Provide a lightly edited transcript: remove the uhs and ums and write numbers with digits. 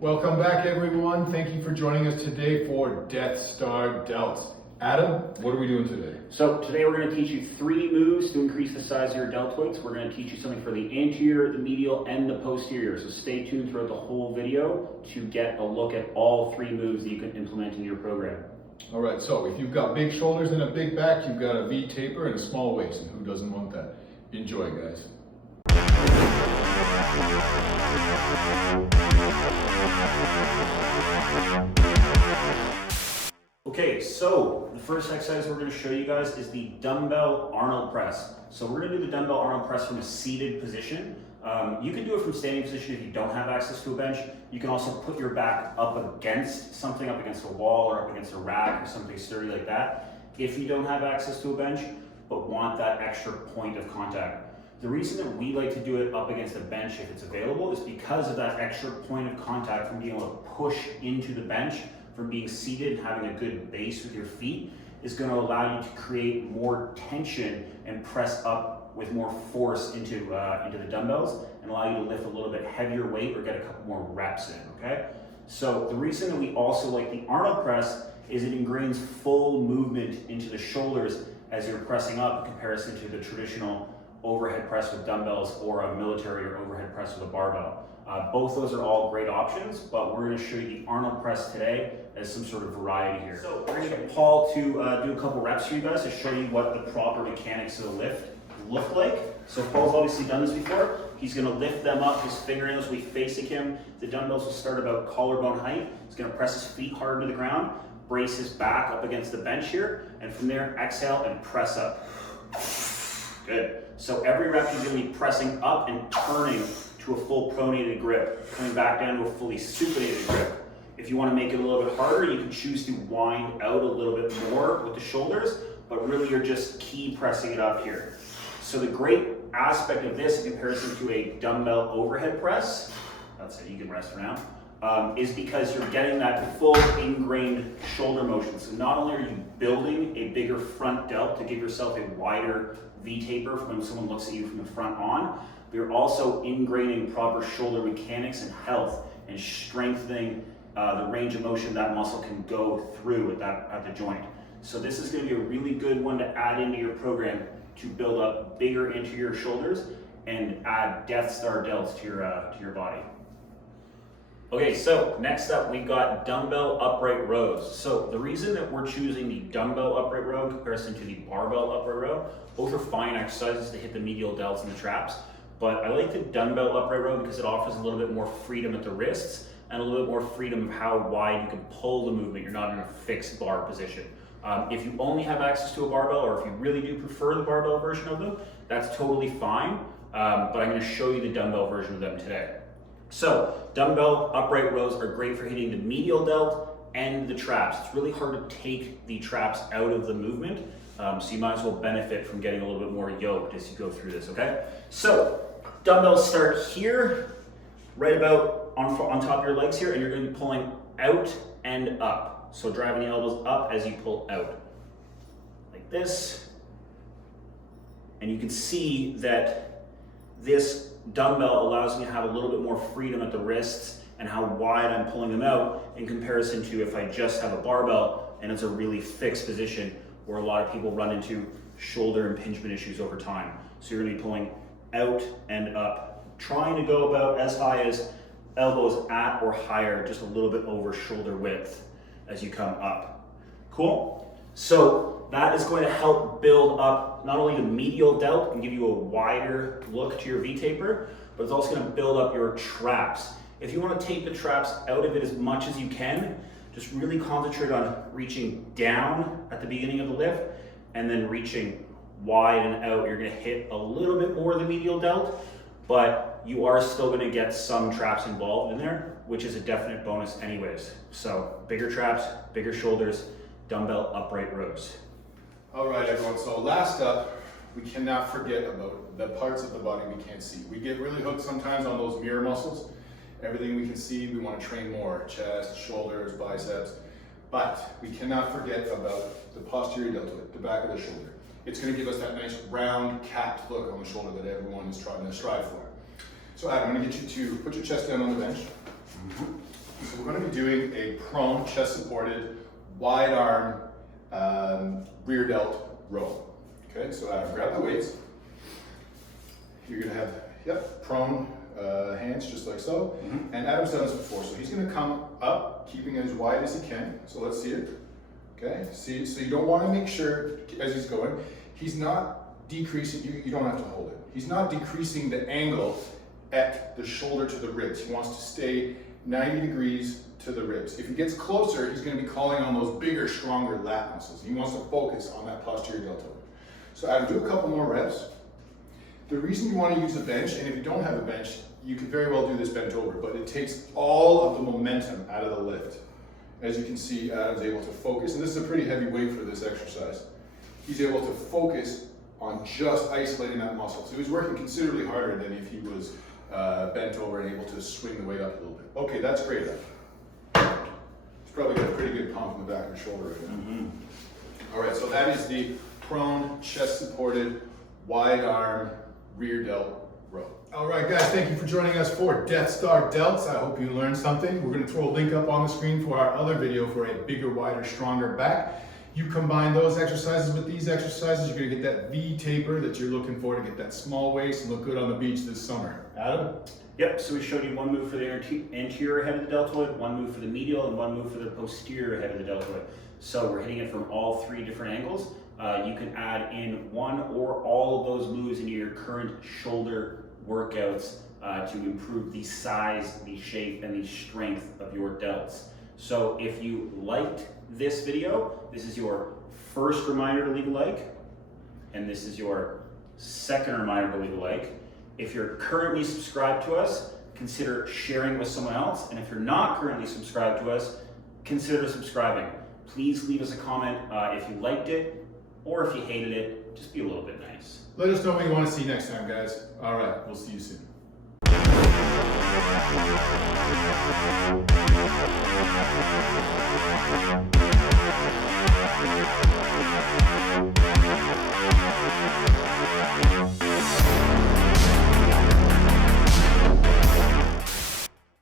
Welcome back, everyone. Thank you for joining us today for Death Star Delts. Adam, what are we doing today? So today we're going to teach you 3 moves to increase the size of your deltoids. We're going to teach you something for the anterior, the medial, and the posterior. So stay tuned throughout the whole video to get a look at all 3 moves that you can implement in your program. All right, so if you've got big shoulders and a big back, you've got a V taper and a small waist, and who doesn't want that? Enjoy, guys. Okay, so the first exercise we're going to show you guys is the Dumbbell Arnold Press. So we're going to do the Dumbbell Arnold Press from a seated position. You can do it from standing position if you don't have access to a bench. You can also put your back up against something, up against a wall or up against a rack or something sturdy like that if you don't have access to a bench but want that extra point of contact. The reason that we like to do it up against a bench if it's available is because of that extra point of contact from being able to push into the bench, from being seated and having a good base with your feet is going to allow you to create more tension and press up with more force into the dumbbells and allow you to lift a little bit heavier weight or get a couple more reps in, okay? So the reason that we also like the Arnold press is it ingrains full movement into the shoulders as you're pressing up in comparison to the traditional overhead press with dumbbells or a military or overhead press with a barbell. Both those are all great options, but we're going to show you the Arnold press today as some sort of variety here. So we're going to get Paul to do a couple reps for you guys to show you what the proper mechanics of the lift look like. So Paul's obviously done this before. He's going to lift them up, his fingernails will be facing him. The dumbbells will start about collarbone height. He's going to press his feet hard into the ground, brace his back up against the bench here, and from there exhale and press up. Good. So every rep he's going to be pressing up and turning to a full pronated grip, coming back down to a fully supinated grip. If you want to make it a little bit harder, you can choose to wind out a little bit more with the shoulders, but really you're just key pressing it up here. So the great aspect of this in comparison to a dumbbell overhead press, that's it, you can rest for now, is because you're getting that full ingrained shoulder motion. So not only are you building a bigger front delt to give yourself a wider V taper when someone looks at you from the front on, but you're also ingraining proper shoulder mechanics and health and strengthening the range of motion that muscle can go through at the joint. So this is going to be a really good one to add into your program to build up bigger anterior shoulders and add Death Star delts to your body. Okay, so next up we've got dumbbell upright rows. So the reason that we're choosing the dumbbell upright row in comparison to the barbell upright row, both are fine exercises to hit the medial delts and the traps, but I like the dumbbell upright row because it offers a little bit more freedom at the wrists and a little bit more freedom of how wide you can pull the movement. You're not in a fixed bar position. If you only have access to a barbell, or if you really do prefer the barbell version of them, that's totally fine, but I'm going to show you the dumbbell version of them today. So dumbbell upright rows are great for hitting the medial delt and the traps. It's really hard to take the traps out of the movement, so you might as well benefit from getting a little bit more yoked as you go through this, okay? So dumbbells start here, right about on top of your legs here, and you're going to be pulling out and up. So driving the elbows up as you pull out, like this. And you can see that this dumbbell allows me to have a little bit more freedom at the wrists and how wide I'm pulling them out in comparison to if I just have a barbell and it's a really fixed position where a lot of people run into shoulder impingement issues over time. So you're going to be pulling out and up, trying to go about as high as elbows at or higher, just a little bit over shoulder width as you come up. Cool? So that is going to help build up not only the medial delt and give you a wider look to your V taper, but it's also going to build up your traps. If you want to take the traps out of it as much as you can, just really concentrate on reaching down at the beginning of the lift and then reaching wide and out. You're going to hit a little bit more of the medial delt, but you are still going to get some traps involved in there, which is a definite bonus anyways. So bigger traps, bigger shoulders, dumbbell upright rows. All right, everyone, so last up, we cannot forget about the parts of the body we can't see. We get really hooked sometimes on those mirror muscles. Everything we can see, we want to train more, chest, shoulders, biceps, but we cannot forget about the posterior deltoid, the back of the shoulder. It's going to give us that nice round capped look on the shoulder that everyone is trying to strive for. So Adam, I'm going to get you to put your chest down on the bench. be doing a prone, chest supported, wide arm, rear delt row. Okay, so Adam, grab the weights. You're gonna have, yep, prone hands just like so. And Adam's done this before, so he's gonna come up, keeping it as wide as he can. So let's see it. Okay, see, so you don't wanna make sure, as he's going, he's not decreasing, you don't have to hold it. He's not decreasing the angle at the shoulder to the ribs. He wants to stay 90 degrees to the ribs. If he gets closer, he's going to be calling on those bigger, stronger lat muscles. He wants to focus on that posterior deltoid. So Adam, do a couple more reps. The reason you want to use a bench, and if you don't have a bench, you could very well do this bent over, but it takes all of the momentum out of the lift. As you can see, Adam's able to focus, and this is a pretty heavy weight for this exercise. He's able to focus on just isolating that muscle. So he's working considerably harder than if he was bent over and able to swing the weight up a little bit. Okay, that's great. He's probably got a pretty good pump in the back of the shoulder right now. All right, so that is the prone, chest supported, wide arm, rear delt row. All right, guys, thank you for joining us for Death Star Delts. I hope you learned something. We're going to throw a link up on the screen for our other video for a bigger, wider, stronger back. You combine those exercises with these exercises, you're going to get that V taper that you're looking for to get that small waist and look good on the beach this summer. Adam? Yep, so we showed you one move for the anterior head of the deltoid, one move for the medial, and one move for the posterior head of the deltoid. So we're hitting it from all three different angles. You can add in one or all of those moves into your current shoulder workouts to improve the size, the shape, and the strength of your delts. So if you liked this video, this is your first reminder to leave a like, and this is your second reminder to leave a like. If you're currently subscribed to us, consider sharing with someone else, and if you're not currently subscribed to us, consider subscribing. Please leave us a comment if you liked it, or if you hated it, just be a little bit nice. Let us know what you want to see next time, guys. All right, we'll see you soon.